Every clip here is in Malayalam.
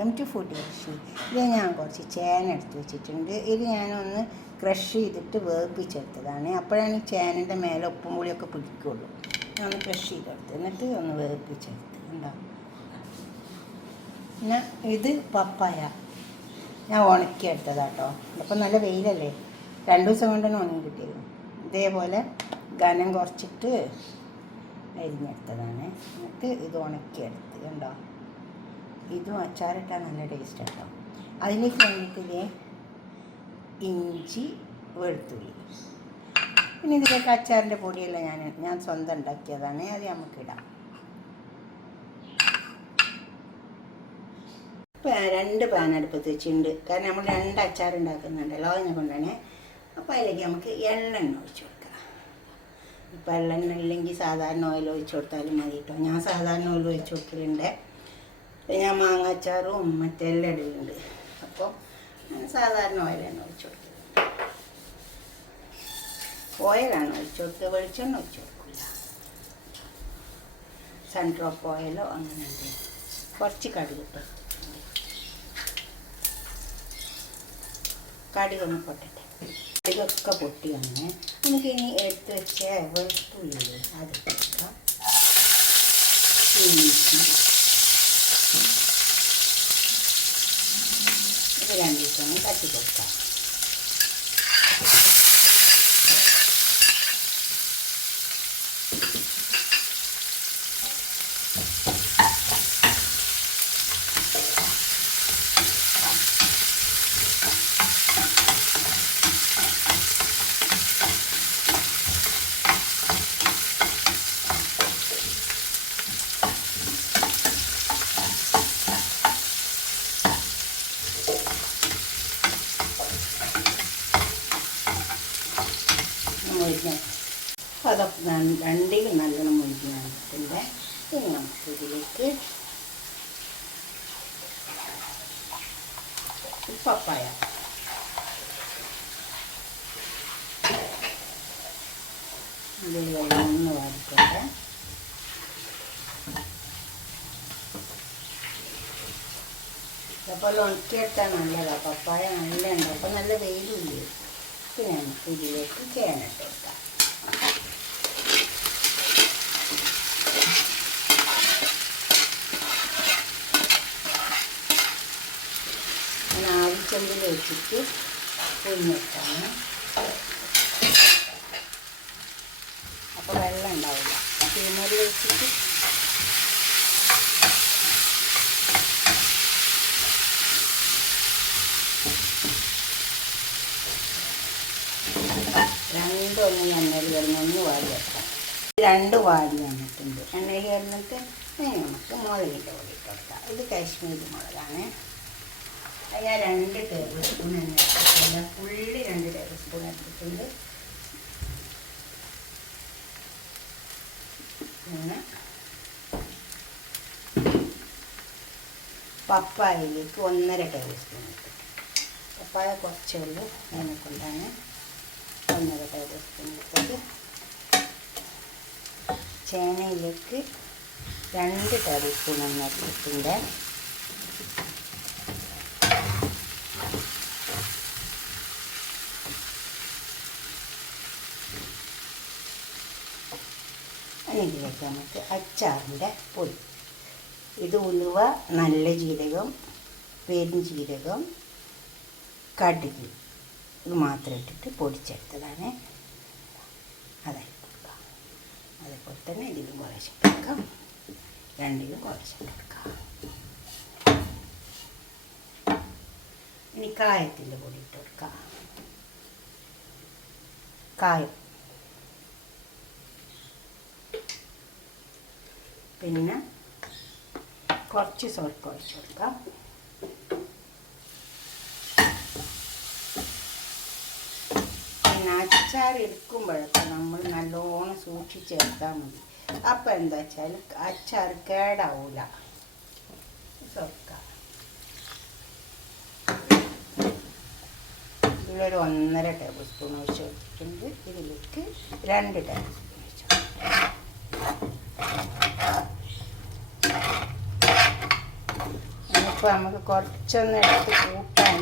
വെൽക്കം ടു ഫുഡ് കൃഷി. ഇത് ഞാൻ കുറച്ച് ചേന എടുത്ത് വെച്ചിട്ടുണ്ട്. ഇത് ഞാനൊന്ന് ക്രഷ് ചെയ്തിട്ട് വേവിപ്പിച്ചെടുത്തതാണ്. അപ്പോഴാണ് ഈ ചേനൻ്റെ മേലെ ഉപ്പും പുളിയൊക്കെ പിടിക്കുള്ളൂ. ഞാൻ ഒന്ന് ക്രഷ് ചെയ്തെടുത്ത് എന്നിട്ട് ഒന്ന് വേവിപ്പിച്ചെടുത്ത് ഉണ്ടാവും. പിന്നെ ഇത് പപ്പായ ഞാൻ ഉണക്കിയെടുത്തതാട്ടോ. അപ്പോൾ നല്ല വെയിലല്ലേ, 2 ദിവസം കൊണ്ട് തന്നെ ഉണങ്ങി കിട്ടിയിരുന്നു. ഇതേപോലെ ഘനം കുറച്ചിട്ട് അരിഞ്ഞെടുത്തതാണ്. എന്നിട്ട് ഇത് ഉണക്കിയെടുത്ത് കണ്ടോ. ഇതും അച്ചാറിട്ടാൽ നല്ല ടേസ്റ്റ് കേട്ടോ. അതിലേക്ക് വേണ്ടിയിട്ട് ഇഞ്ചി, വെളുത്തുള്ളി, പിന്നെ ഇതിലേക്ക് അച്ചാറിൻ്റെ പൊടിയല്ല ഞാൻ സ്വന്തം ഉണ്ടാക്കിയതാണ്. അത് നമുക്കിടാം. ഇപ്പം 2 പാൻ അടുപ്പത്ത് വെച്ചിട്ടുണ്ട്. കാരണം നമ്മൾ 2 അച്ചാർ ഉണ്ടാക്കുന്നുണ്ടല്ലോ, അതിനെ കൊണ്ടാണ്. അപ്പോൾ അതിലേക്ക് നമുക്ക് എള്ളെണ്ണ ഒഴിച്ച് കൊടുക്കാം. ഇപ്പം എള്ളെണ്ണ ഇല്ലെങ്കിൽ സാധാരണ ഓയിൽ ഒഴിച്ച് കൊടുത്താലും മതി കേട്ടോ. ഞാൻ സാധാരണ ഓയിൽ ഒഴിച്ച് കൊടുക്കലുണ്ട്. ഞാൻ മാങ്ങാച്ചാറും മറ്റെല്ലാം ഇടലുണ്ട്. അപ്പോൾ ഞാൻ സാധാരണ ഓയിലാണ് ഒഴിച്ച് കൊടുക്കുന്നത്. ഓയിലാണ് ഒഴിച്ച് കൊടുക്കുക, വെളിച്ചെണ്ണ ഒഴിച്ച് കൊടുക്കില്ല. സൺഡ്രോപ്പ് ഓയിലോ അങ്ങനെ ഉണ്ട്. കുറച്ച് കടുക് ഇട്ടോ. കടുകൊന്ന് പൊട്ടട്ടെ. കടുകൊക്കെ പൊട്ടി വന്ന് നമുക്കിനി എടുത്ത് വെച്ച വെളുത്തുള്ളി അത് കൊടുക്കാം. ഇഞ്ചി ഇത് 2 ദിവസം തട്ടി കൊടുക്കാം. അതൊക്കെ രണ്ടിലും നല്ലോണം മുഴുകി വന്നിട്ടുണ്ട്. ഇനി നമുക്ക് ഇതിലേക്ക് പപ്പായ, ഇതിൽ വെള്ളമൊന്ന് വാടിക്കോട്ടെ. അപ്പോൾ ഉണക്കിയെടുത്താൽ നല്ലതാണ്. പപ്പായ നല്ല ഉണ്ട്. അപ്പോൾ നല്ല വെയിലില്ലേ. പിന്നെ നമുക്ക് ഇതിലേക്ക് ചേന ഇട്ട് കൊടുക്കാം. ഞാൻ ആവിച്ചെങ്കിൽ വെച്ചിട്ട് പുഴുങ്ങിയിട്ടാണ്. അപ്പോൾ വെള്ളം ഉണ്ടാവില്ല. തീമറി വെച്ചിട്ട് രണ്ടൊന്ന് എണ്ണയിൽ കിടന്നൊന്ന് വാടി വെക്കാം. 2 വാടി വന്നിട്ടുണ്ട്. എണ്ണയിൽ കിടന്നിട്ട് നമുക്ക് മുളകിൻ്റെ പൊടി ഇട്ട് കൊടുക്കാം. ഇത് കാശ്മീരി മുളകാണ്. ഞാൻ 2 ടേബിൾ സ്പൂൺ എണ്ണ എടുത്തിട്ടുണ്ട്. ഫുള്ളി 2 ടേബിൾ സ്പൂൺ എടുത്തിട്ടുണ്ട്. പിന്നെ പപ്പായയിലേക്ക് 1.5 ടേബിൾ സ്പൂൺ ഇട്ടിട്ടുണ്ട്. പപ്പായ കുറച്ചേ ഉള്ളൂ, അതിനെ കൊണ്ടാണ് 1.5 ടേബിൾ സ്പൂൺ എടുത്തത്. ചേനയിലേക്ക് 2 ടേബിൾ സ്പൂൺ എണ്ണ ഇട്ടിട്ടുണ്ട്. ഇതിലേക്ക് നമുക്ക് അച്ചാറിൻ്റെ പൊടി. ഇത് ഉലുവ, നല്ല ജീരകം, പെരുംജീരകം, കടുക് ഇത് മാത്രം ഇട്ടിട്ട് പൊടിച്ചെടുത്തതാണ്. അതായി കൊടുക്കാം. അതേപോലെ തന്നെ ഇതിലും കുറച്ചിട്ട് കൊടുക്കാം. 2ലും കുറച്ചിട്ട് കൊടുക്കാം. ഇനി കായത്തിൻ്റെ പൊടി ഇട്ട് കൊടുക്കാം. കായം, പിന്നെ കുറച്ച് സോർക്ക് ഒഴിച്ച് കൊടുക്കാം. പിന്നെ അച്ചാർ എടുക്കുമ്പോഴൊക്കെ നമ്മൾ നല്ലോണം സൂക്ഷിച്ചെടുത്താൽ മതി. അപ്പം എന്താ വെച്ചാൽ അച്ചാർ കേടാവില്ല. സോർക്ക ഇതിലൊരു 1.5 ടേബിൾ സ്പൂൺ ഒഴിച്ച് വെച്ചിട്ടുണ്ട്. ഇതിലേക്ക് 2 ടേബിൾ സ്പൂൺ ഒഴിച്ച് അപ്പോൾ നമുക്ക് കുറച്ചൊന്ന് എടുത്ത് കൂട്ടാൻ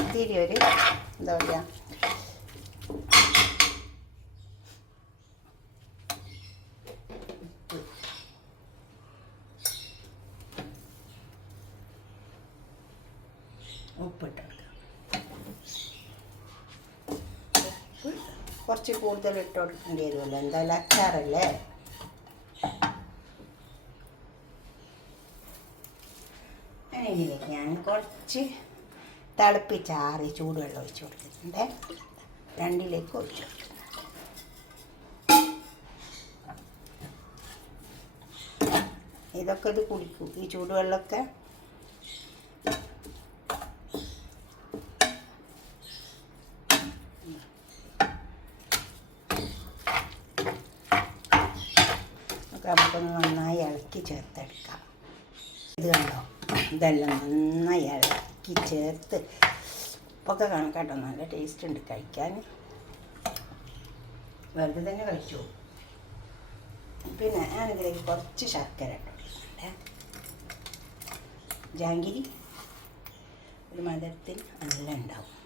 ഇത്തിരി എന്താ പറയുക ഉപ്പിട്ടെടുക്കാം. ഉപ്പ് കുറച്ച് കൂടുതൽ ഇട്ട് കൊടുക്കേണ്ടി വരുമല്ലോ, എന്തായാലും അച്ചാറല്ലേ. ഇതിലേക്ക് ഞാൻ കുറച്ച് തിളപ്പിച്ചാറി ചൂടുവെള്ളം ഒഴിച്ച് കൊടുക്കുന്നുണ്ട്. രണ്ടിലേക്ക് ഒഴിച്ച് കൊടുക്കുന്നു. ഇതൊക്കെ ഇത് കുടിക്കും, ഈ ചൂടുവെള്ളമൊക്കെ. നമുക്കൊന്ന് നന്നായി ഇളക്കി ചേർത്തെടുക്കാം. ഇത് കണ്ടോ, ഇതെല്ലാം നന്നായി ഇളക്കി ചേർത്ത് ഉപ്പൊക്കെ കണക്കാട്ടോ, നല്ല ടേസ്റ്റ് ഉണ്ട് കഴിക്കാൻ. വെറുതെ തന്നെ കഴിച്ചു. പിന്നെ ഞാനിതിലേക്ക് കുറച്ച് ശർക്കര ഇട്ടുകൊടുക്കുന്നുണ്ട്. ജാങ്കിരി ഒരു മധുരത്തിൽ നല്ല ഉണ്ടാവും.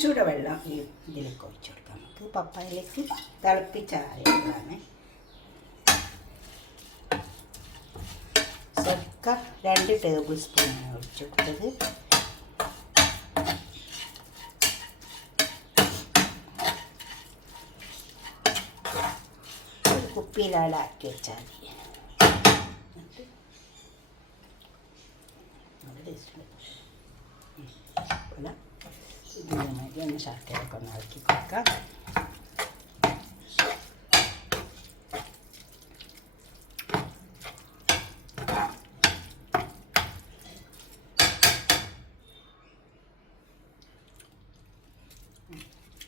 ചൂടുവെള്ളം ഈ ഇതിലേക്ക് ഒഴിച്ചു കൊടുക്കാം. നമുക്ക് പപ്പായയിലേക്ക് തിളപ്പിച്ചാറിയതാണ്. സുർക്ക 2 ടേബിൾ സ്പൂണാണ് ഒഴിച്ചു കൊടുത്തത്. ഒരു കുപ്പിയിലാക്കി വെച്ചാൽ മതി. നല്ല ടേസ്റ്റ് ഉണ്ട്. ഇതിനുവേണ്ടി ഒന്ന് ശർക്കരയൊക്കെ ഒന്ന് ഇളക്കി കൊടുക്കാം.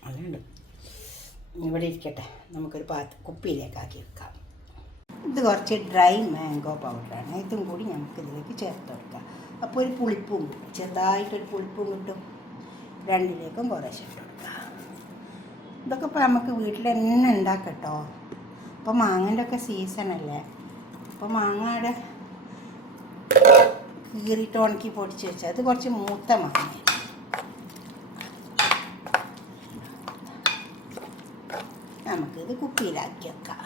അതുണ്ട്, ഇവിടെ ഇരിക്കട്ടെ. നമുക്കൊരു കുപ്പിയിലേക്കാക്കി വെക്കാം. ഇത് കുറച്ച് ഡ്രൈ മാംഗോ പൗഡറാണ്. ഇതും കൂടി നമുക്കിതിലേക്ക് ചേർത്ത് കൊടുക്കാം. അപ്പോൾ ഒരു പുളിപ്പും ചെറുതായിട്ടൊരു പുളിപ്പും കിട്ടും. രണ്ടിലേക്കും കുറേശ്ശെ ഇട്ട് കൊടുക്കുക. ഇതൊക്കെ ഇപ്പോൾ നമുക്ക് വീട്ടിൽ തന്നെ ഉണ്ടാക്കട്ടോ. ഇപ്പോൾ മാങ്ങൻ്റെ ഒക്കെ സീസണല്ലേ. അപ്പോൾ മാങ്ങയുടെ കീറിയിട്ട് ഉണക്കി പൊടിച്ച് വെച്ചാൽ അത് കുറച്ച് മൂത്ത മാങ്ങ. നമുക്കിത് കുപ്പിയിലാക്കി വെക്കാം.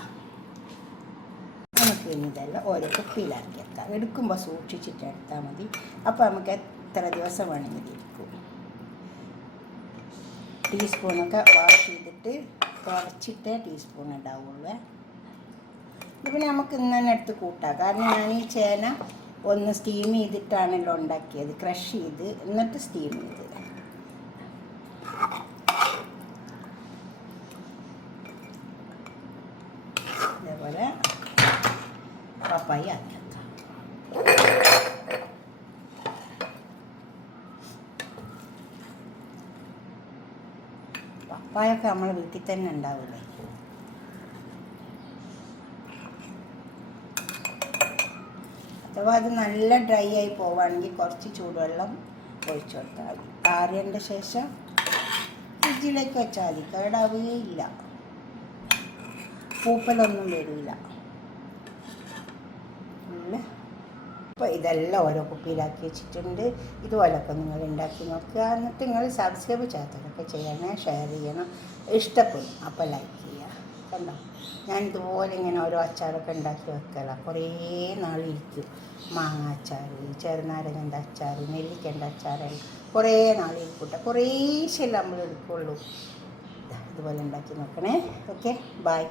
നമുക്ക് ഇനി ഇതെല്ലാം ഓരോ കുപ്പിയിലാക്കി വെക്കാം. എടുക്കുമ്പോൾ സൂക്ഷിച്ചിട്ട് എടുത്താൽ മതി. അപ്പോൾ നമുക്ക് എത്ര ദിവസം വേണമെങ്കിൽ ഇരിക്കും. ടീസ്പൂണൊക്കെ വാഷ് ചെയ്തിട്ട് കുറച്ചിട്ടേ ടീസ്പൂൺ ഉണ്ടാവുള്ളൂ. ഇത് പിന്നെ നമുക്ക് ഇന്ന് തന്നെ എടുത്ത് കൂട്ടാം. കാരണം ഞാൻ ഈ ചേന ഒന്ന് സ്റ്റീം ചെയ്തിട്ടാണല്ലോ ഉണ്ടാക്കിയത്. ക്രഷ് ചെയ്ത് എന്നിട്ട് സ്റ്റീം ചെയ്ത്. അതേപോലെ പപ്പായ ആക്കി വെക്കാം. പപ്പായൊക്കെ നമ്മൾ വീട്ടിൽ തന്നെ ഉണ്ടാവില്ലേ. അഥവാ അത് നല്ല ഡ്രൈ ആയി പോവുകയാണെങ്കിൽ കുറച്ച് ചൂടുവെള്ളം ഒഴിച്ചു കൊടുത്താൽ മതി. ആറിയതിൻ്റെ ശേഷം ഫ്രിഡ്ജിലേക്ക് വെച്ചാൽ മതി. കേടാവുകയില്ല, പൂപ്പലൊന്നും വരില്ല. അപ്പോൾ ഇതെല്ലാം ഓരോ കുപ്പിയിലാക്കി വെച്ചിട്ടുണ്ട്. ഇതുപോലൊക്കെ നിങ്ങൾ ഉണ്ടാക്കി നോക്കുക. എന്നിട്ട് നിങ്ങൾ സബ്സ്ക്രൈബ് ചെയ്യാത്തതൊക്കെ ചെയ്യണം, ഷെയർ ചെയ്യണം, ഇഷ്ടപ്പെടും. അപ്പോൾ ലൈക്ക് ചെയ്യുക. കണ്ടോ, ഞാൻ ഇതുപോലെ ഇങ്ങനെ ഓരോ അച്ചാറൊക്കെ ഉണ്ടാക്കി വെക്കല. കുറേ നാളിരിക്കും. മാങ്ങ അച്ചാർ, ചെറുനാരങ്ങൻ്റെ അച്ചാർ, നെല്ലിക്കൻ്റെ അച്ചാറെല്ലാം കുറേ നാളിരിക്കൂട്ടെ. കുറേശ്ശെല്ലാം നമ്മൾ എടുക്കുള്ളൂ. ഇതുപോലെ ഉണ്ടാക്കി നോക്കണേ. Okay, by.